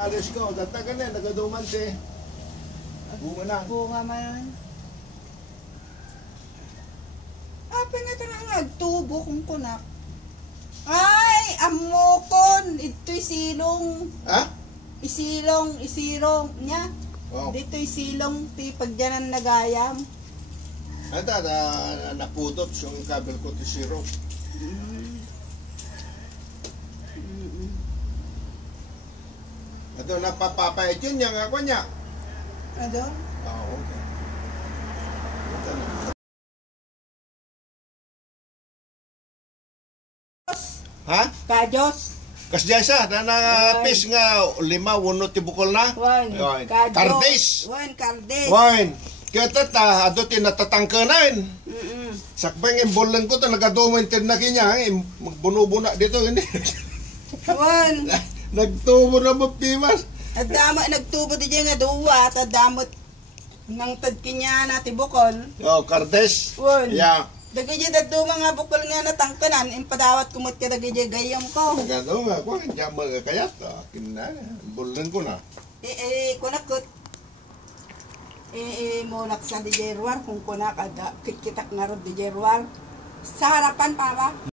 Alis ko, datagan na, nagaduman si. Bunga na. Bunga man. Apa na ito nga nagtubo kung kunak. Ay, amokon. Ito'y silong. Ha? Isilong niya. Wow. Dito'y silong, tipag dyan ang nagayam. Ata, napudot yung kabel ko ti zero. Ito, napapapait yun yung ako niya. Ano? Okay. Ha? Kajos. Kas jasa, na pis nga 5, 1 tibukol na. Wan. Kajos. Kardes. Wan, kardes. Wan. Kaya tata, ato tinatatangkanan. Sakbang yung bolang ko, nagadumin na kinya, magbuno-buna dito, hindi. Wan. Nagtubo na mapimas. At damo, nagtubo di dyan nga duwa, at damot nang tadkinya na tibukol. Oh, Kardes. Wan. Yeah. Dagi dyan at duwa nga bukol nga natangkanan, impadawat kumot ka dagi dyan gayam ko. Nagano nga ako, hindi ako magkakayat. Bolang ko na. Kunakot. Mulak sa di Jerwar, kung kunak, kikitak na rin di Jerwar. Sa harapan, papa.